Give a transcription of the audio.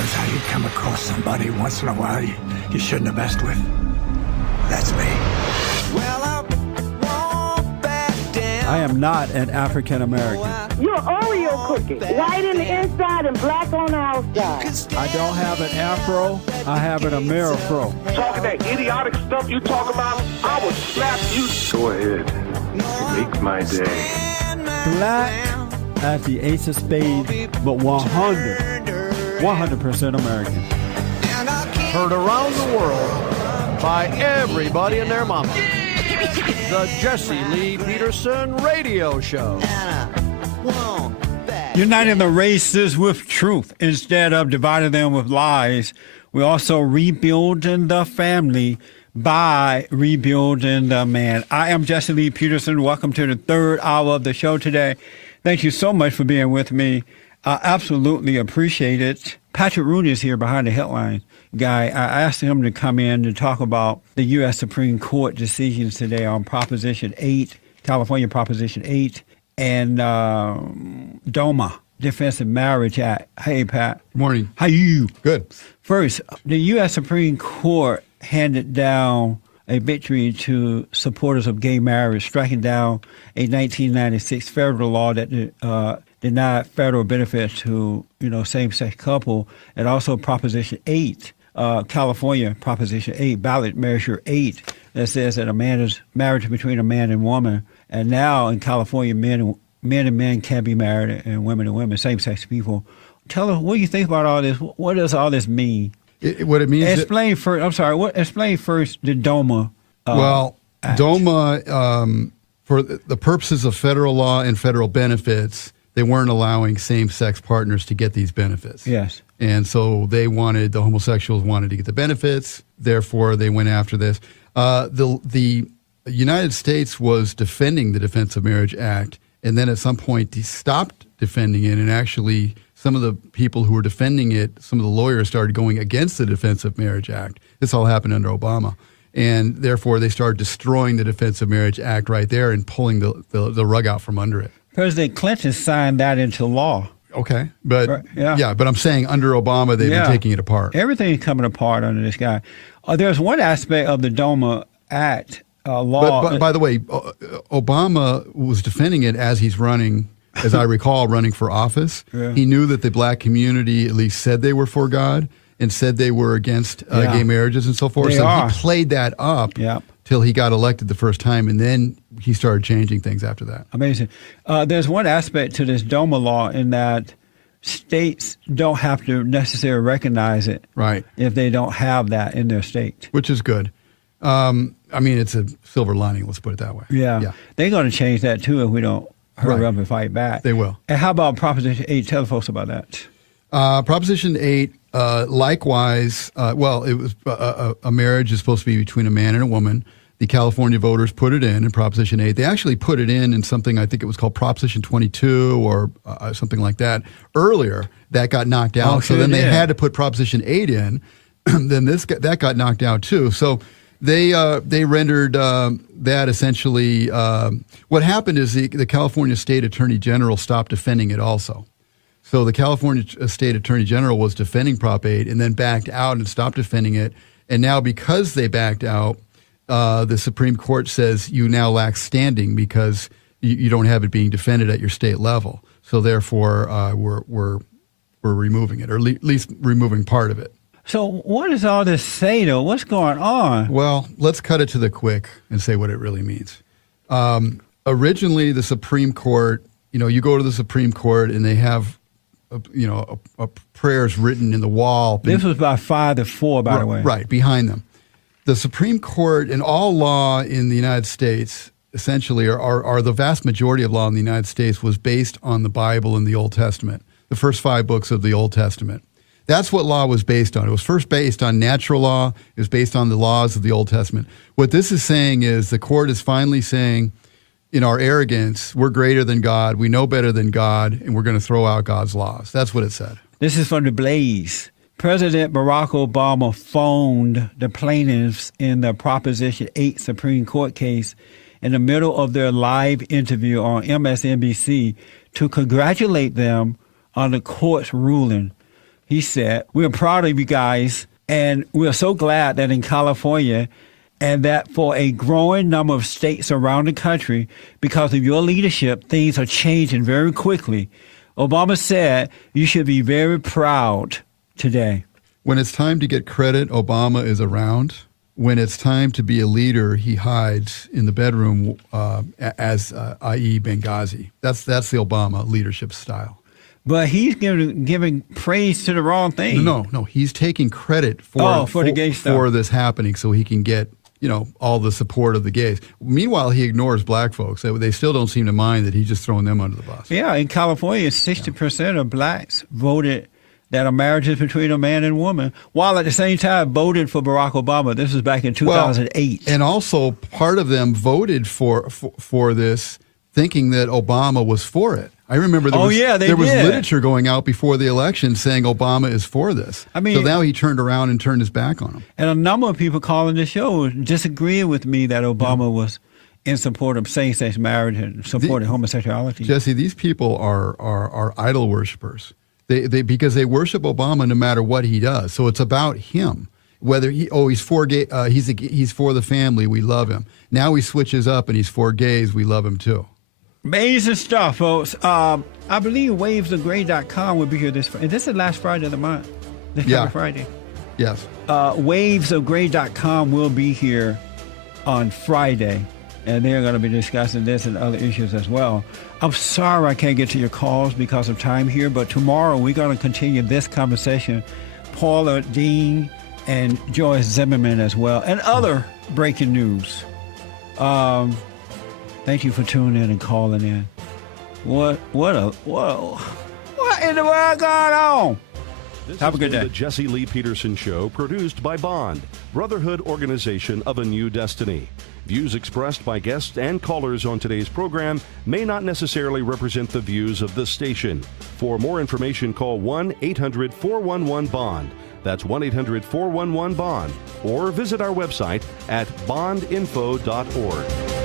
knows how you come across somebody once in a while you shouldn't have messed with. That's me. Well, I am not an African American. You're an Oreo cookie, white in the inside and black on the outside. I don't have an afro, I have an Amerifro. Talking that idiotic stuff you talk about, I would slap you. Go ahead. Make my day. Black as the ace of spades, but 100% American. Heard around the world by everybody and their mama. The Jesse Lee Peterson Radio Show. Uniting the races with truth instead of dividing them with lies. We're also rebuilding the family by rebuilding the man. I am Jesse Lee Peterson. Welcome to the third hour of the show today. Thank you so much for being with me. I absolutely appreciate it. Patrick Rooney is here behind the headline guy. I asked him to come in to talk about the U.S. Supreme Court decisions today on Proposition 8, California Proposition 8, and DOMA, Defense of Marriage Act. Hey, Pat. Morning. How you? Good. First, the U.S. Supreme Court handed down a victory to supporters of gay marriage, striking down a 1996 federal law that denied federal benefits to, same-sex couple, and also Proposition 8, California Proposition 8, ballot measure 8, that says that a man is marriage between a man and woman. And now in California, men and men can be married, and women, same-sex people. Tell us, what do you think about all this? What does all this mean? What it means. Explain first. I'm sorry. Explain first the DOMA. Act. DOMA, for the purposes of federal law and federal benefits, they weren't allowing same-sex partners to get these benefits. Yes. And so the homosexuals wanted to get the benefits. Therefore, they went after this. The United States was defending the Defense of Marriage Act, and then at some point he stopped defending it, and actually some of the people who were defending it, some of the lawyers started going against the Defense of Marriage Act. This all happened under Obama. And therefore, they started destroying the Defense of Marriage Act right there and pulling the rug out from under it. President Clinton signed that into law. Okay. But right, yeah. But I'm saying under Obama, they've been taking it apart. Everything's coming apart under this guy. There's one aspect of the DOMA Act law. But by the way, Obama was defending it as he's running, as I recall, running for office. Yeah. He knew that the black community at least said they were for God and said they were against gay marriages and so forth. He played that up till he got elected the first time, and then he started changing things after that. Amazing. There's one aspect to this DOMA law in that states don't have to necessarily recognize it if they don't have that in their state. Which is good. It's a silver lining, let's put it that way. Yeah. They're going to change that, too, if we don't hurry up and fight back. They will. And how about Proposition 8? Tell folks about that. Proposition 8, likewise, it was a marriage is supposed to be between a man and a woman. The California voters put it in Proposition 8. They actually put it in something, I think it was called Proposition 22 or something like that. Earlier, that got knocked out. Oh, so then they had to put Proposition 8 in. Then that got knocked out too. So they rendered that essentially. What happened is the California State Attorney General stopped defending it also. So the California State Attorney General was defending Prop 8 and then backed out and stopped defending it. And now because they backed out, the Supreme Court says you now lack standing because you don't have it being defended at your state level. So therefore, we're removing it, or at least removing part of it. So what does all this say, though? What's going on? Well, let's cut it to the quick and say what it really means. Originally, the Supreme Court, you go to the Supreme Court and they have prayers written in the wall. This was by 5-4, by the way. Right, behind them. The Supreme Court and all law in the United States, essentially, are the vast majority of law in the United States was based on the Bible and the Old Testament, the first 5 books of the Old Testament. That's what law was based on. It was first based on natural law. It was based on the laws of the Old Testament. What this is saying is the court is finally saying, in our arrogance, we're greater than God, we know better than God, and we're going to throw out God's laws. That's what it said. This is from the Blaze. President Barack Obama phoned the plaintiffs in the Proposition 8 Supreme Court case in the middle of their live interview on MSNBC to congratulate them on the court's ruling. He said, "We're proud of you guys, and we're so glad that in California and that for a growing number of states around the country, because of your leadership, things are changing very quickly. Obama said you should be very proud today." When it's time to get credit, Obama is around. When it's time to be a leader, he hides in the bedroom, i.e. Benghazi. That's the Obama leadership style. But he's giving praise to the wrong thing. No, he's taking credit for the gay stuff. For this happening, so he can get all the support of the gays. Meanwhile, he ignores black folks. They still don't seem to mind that he's just throwing them under the bus. Yeah, in California, 60% of blacks voted that a marriage is between a man and woman, while at the same time voted for Barack Obama. This was back in 2008. Well, and also part of them voted for this thinking that Obama was for it. I remember there was literature going out before the election saying Obama is for this. So now he turned around and turned his back on him. And a number of people calling the show disagreeing with me that Obama was in support of same-sex marriage and supporting homosexuality. Jesse, these people are idol worshipers. Because they worship Obama no matter what he does. So it's about him. Whether he's for gay, he's for the family, we love him. Now he switches up and he's for gays, we love him too. Amazing stuff, folks. I believe wavesofgray.com will be here this Friday. This is the last Friday of the month. This coming Friday. Yes. Wavesofgray.com will be here on Friday, and they're going to be discussing this and other issues as well. I'm sorry I can't get to your calls because of time here, but tomorrow we're going to continue this conversation. Paula Dean and Joyce Zimmerman as well, and other breaking news. Thank you for tuning in and calling in. What in the world going on? Have a good day. The Jesse Lee Peterson Show, produced by Bond, Brotherhood Organization of a New Destiny. Views expressed by guests and callers on today's program may not necessarily represent the views of this station. For more information, call 1-800-411-BOND. That's 1-800-411-BOND. Or visit our website at bondinfo.org.